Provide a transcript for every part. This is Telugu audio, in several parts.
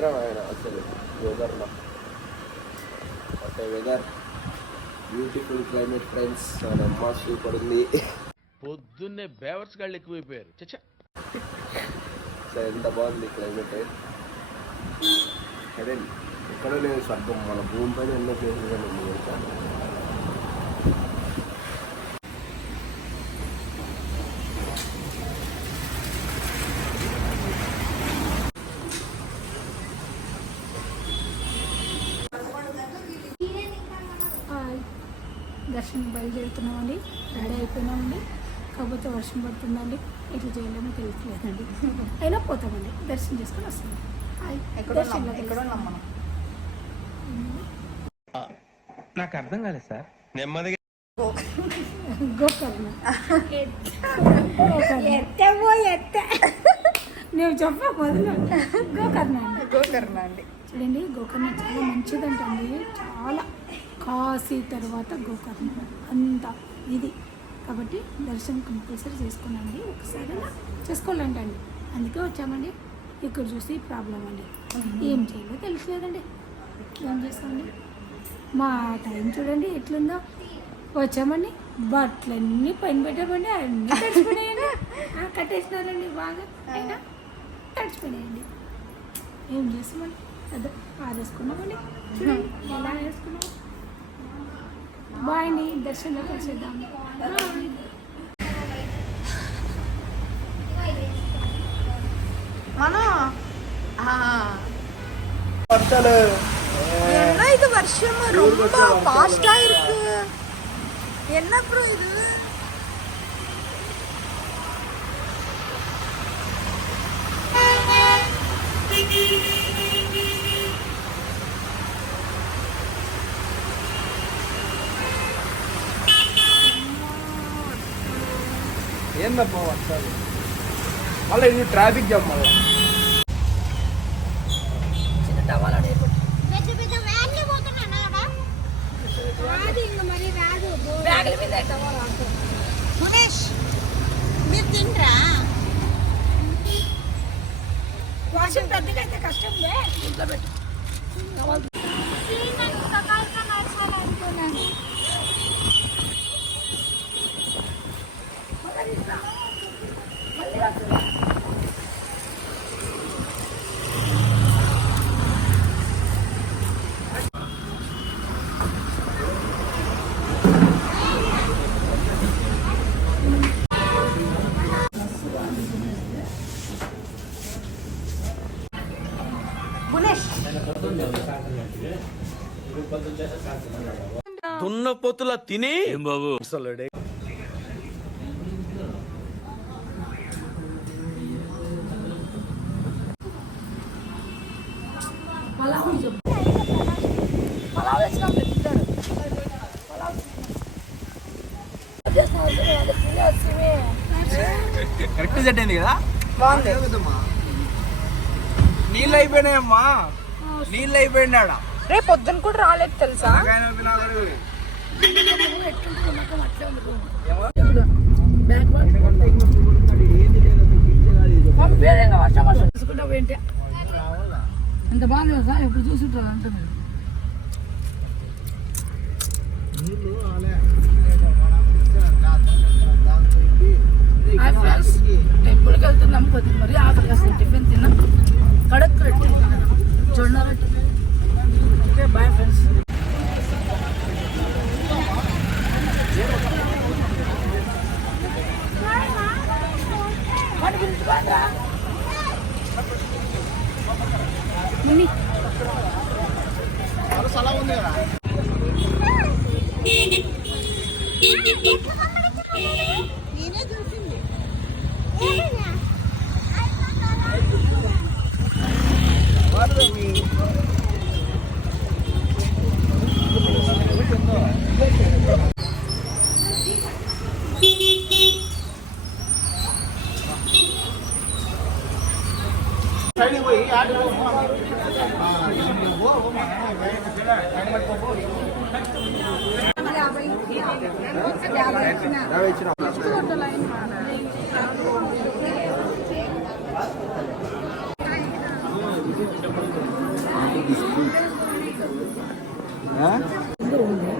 ఉందిరా ఆయన అసలు వెదర్లో. అంటే వెదర్ బ్యూటిఫుల్ క్లైమేట్ ఫ్రెండ్స్. అమ్మ సూపర్ ఉంది. పొద్దున్నే బేవర్స్ గాళ్ళు ఎక్కువైపోయారు. సో ఎంత బాగుంది క్లైమేట్. అదే ఎక్కడో లేదు స్వర్గం, మన భూమి పైన ఎన్నో ప్లేసెస్ అని ఉంది తెలుసా. దర్శనం బయలుదేరుతున్నామండి. రెడీ అయిపోయినామండి. కాకపోతే వర్షం పడుతుందండి, ఎట్లా చేయాలని తెలియట్లేదండి. అయినా పోతామండి, దర్శనం చేసుకొని వస్తాం. నాకు అర్థం కాలేదు సార్. నెమ్మదిగా గోకర్ణ నువ్వు చెప్ప మొదలు. గోకర్ణ అండి చూడండి. గోకర్ణ చాలా మంచిదంటండి. చాలా కాశీ తర్వాత గోకర్ణ అంత ఇది కాబట్టి దర్శనం కంపల్సరీ చేసుకున్నామండి. ఒకసారి చేసుకోవాలంటండి, అందుకే వచ్చామండి. ఇక్కడ చూసి ప్రాబ్లం అండి, ఏం చేయాలో తెలియలేదండి. ఏం చేస్తామండి, మా టైం చూడండి ఎట్లుందో. వచ్చామండి, బట్టలన్నీ పైన పెట్టామండి, అన్నీ తడిచిపోయాయండి. కట్టేసినారండి బాగా, అయినా తడిచిపోయాయండి. ఏం చేస్తామండి, అదే ఆరేసుకున్నామండి. చూడండి ఎలా వేసుకున్నాం. బాయ్ అండి, దర్శనంలో కలిసిద్దాం. என்ன இது வருஷம் ரொம்ப ஃபாஸ்டா இருக்கு. என்ன ப்ரோ இது? ఏందప్పా వర్షాలు, మళ్ళీ ఇది ట్రాఫిక్ జామ్. మళ్ళీ మీరు తింటరా? వర్షం పెద్దగా అయితే కష్టం, ఇంట్లో పెట్టు. దున్నపోతులా తిని బాబు అసలు కరెక్ట్ సెట్ అయింది కదా. బాగుంది. నీళ్ళు అయిపోయినాయమ్మా, నీళ్ళు అయిపోయినాడా. రేపు పొద్దున కూడా రాలేదు తెలుసా. ఎంత బాగుంది కదా, ఎప్పుడు చూసుంటారు అంటున్నారు. టెంపుల్కి వెళ్తున్నాం, కొద్దిగా మరి ఆకలి వస్తుంది. టిఫిన్ తిన్నాం, కడక్ రొట్టె, జొన్న రొట్టె. Okay bye friends. చాలా ఉంది కదా. నేనే చూసింది. ఉంది.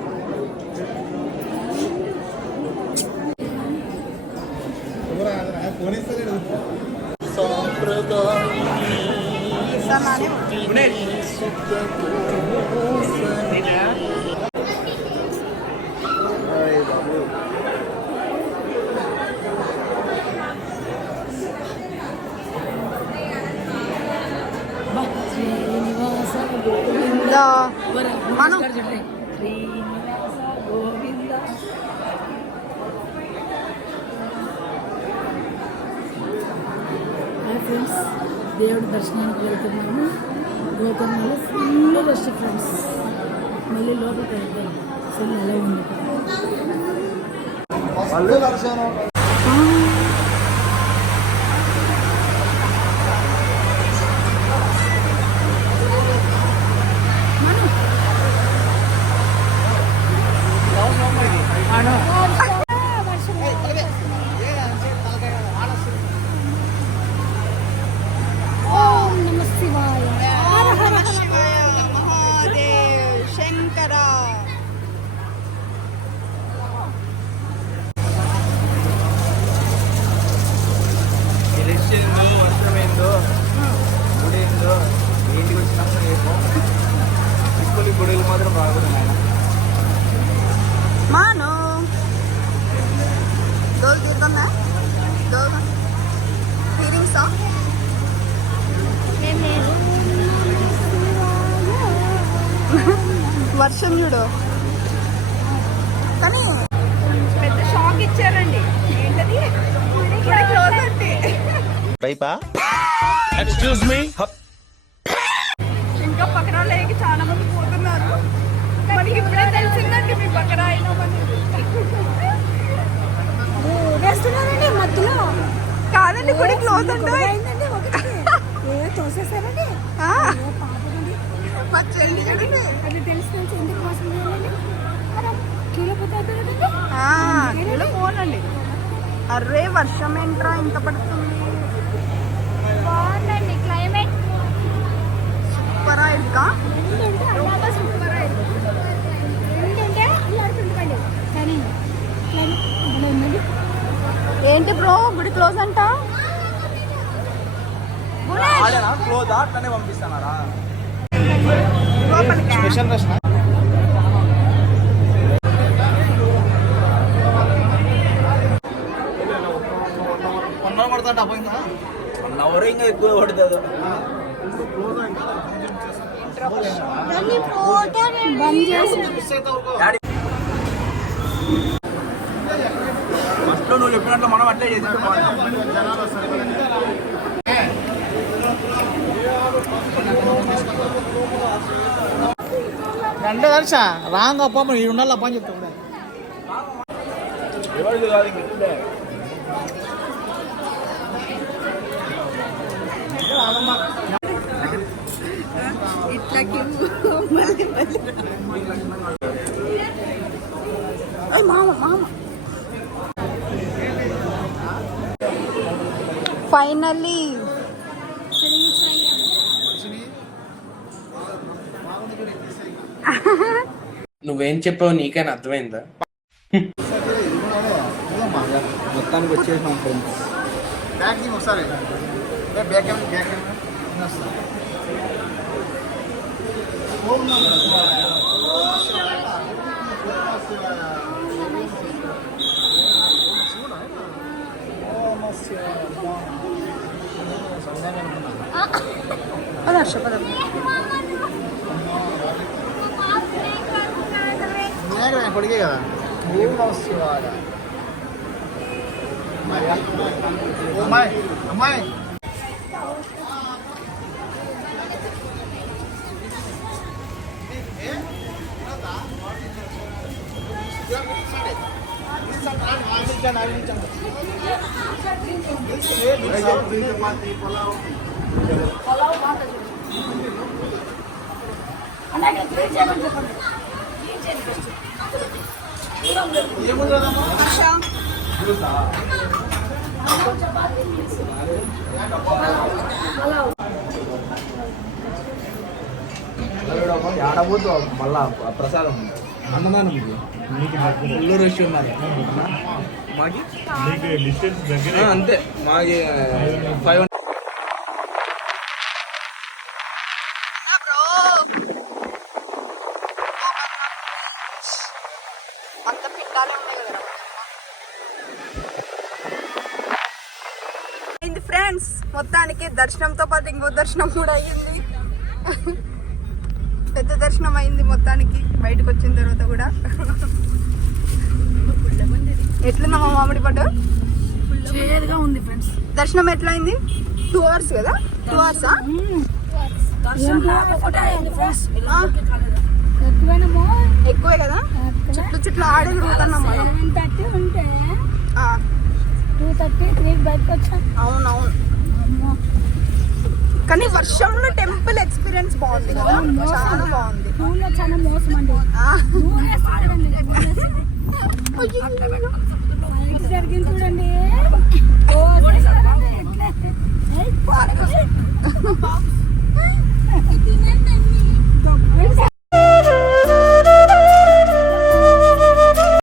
శ్రీనివాస గోవింద మనం శ్రీనివాస గోవింద. హాయ్ ఫ్రెండ్స్, దేవుడి దర్శనానికి వెళ్తున్నాము. గోకర్ణలో ఫుల్ రష్ ఫ్రెండ్స్. మళ్ళీ లోపలికి వెళ్తాం. అసలు ఎలా ఉంది ఓం నమః శివాయ. హర హర హర మహాదేవ్ శంకర. ఎలక్షన్లు వర్షమైందో గుడేందో ఇంటికి వచ్చినప్పుడు తీసుకొని గుడేలు మాత్రం బాగుంది ఆయన. మాను డోల్ తీరుతుందా? డోల్ ఫీలింగ్సా? వర్షం చూడు. కానీ పెద్ద షాక్ ఇచ్చారండి. ఏంటది? ఇక్కడ క్లోజ్ అంటే ఎక్స్క్యూజ్ మీ. ఇంకా పక్కన లేక చాలా మంది పోతున్నారు. మనకి ఇప్పుడే తెలిసిందండి మీ పక్కన అయినా వేస్తున్నారండి మధ్యలో. కాదండి గుడి క్లోజ్ అంటే అయిందండి. ఒకటి తోసేసారండి. మా చెల్లి చూడండి. అది తెలిసిన ఎందుకు మోసం చేయాలండి? కీలో పోతారండి. ఇలా పోనండి. అర్రే వర్షం ఏంట్రా ఇంత పడుతుంది. బాగుందండి క్లైమేట్. సూపరా ఇంకా సూపర్ ఏంటంటే అల్లాడుతుండకండి. కానీ క్లైమేట్ బాగా ఉందండి. ఏంటి బ్రో గుడి క్లోజ్ అంట? క్లోజ్ అట్లనే పంపిస్తున్నారా? లోపలికా? స్పెషల్ రష్ పడుతుంట పోయిందా? 1 అవర్ ఇంకా ఎక్కువ పడుతుంది. బంద్ చేసి ఫస్ట్ నువ్వు చెప్పినట్లు మనం అట్లే చేసి అంటే దర్శ రాంగ్ అప్ప ఈ ఉండాలి అప్ప అని చెప్తా. ఎవరిది కాదు ఇంక ఇప్పుడే. ఇట్లకి మళ్ళీ మామ ఫైనల్లీ నువ్వేం చెప్పావు నీకైనా అర్థమైందా? మొత్తానికి వచ్చేసినాం ఫ్రెండ్స్. బ్యాక్ ఒకసారి బ్యాక్ హర్షపదం పొడిగే కదా. అమ్మాయి అమ్మాయి ఆడబోతు మళ్ళా ప్రసాదం అన్నదానంకి ఫుల్ రష్ ఉన్నారు మాకి అంతే మాకి 500. అంత పిండాలే ఉన్నాయి కదా అయింది ఫ్రెండ్స్. మొత్తానికి దర్శనంతో పాటు ఇంకో దర్శనం కూడా అయ్యింది. పెద్ద దర్శనం అయింది మొత్తానికి బయటకు వచ్చిన తర్వాత కూడా. ఎట్లుందా మా మామిడి పట్టు? చేదుగా ఉంది ఫ్రెండ్స్. దర్శనం ఎట్లా అయింది? 2 hours కదా? 2 hours ఎక్కువే కదా? చుట్లు ఆడే తిరుగుతున్నాం మనం. 7:30 ఉంటే ఆ, 2:30 బయటకు వచ్చాం. అవునవును. కానీ వర్షంలో టెంపుల్ ఎక్స్పీరియన్స్ బాగుంది కదా, చాలా బాగుంది. ఊళ్ళో చాలా మోసం అండి. జరిగింది చూడండి.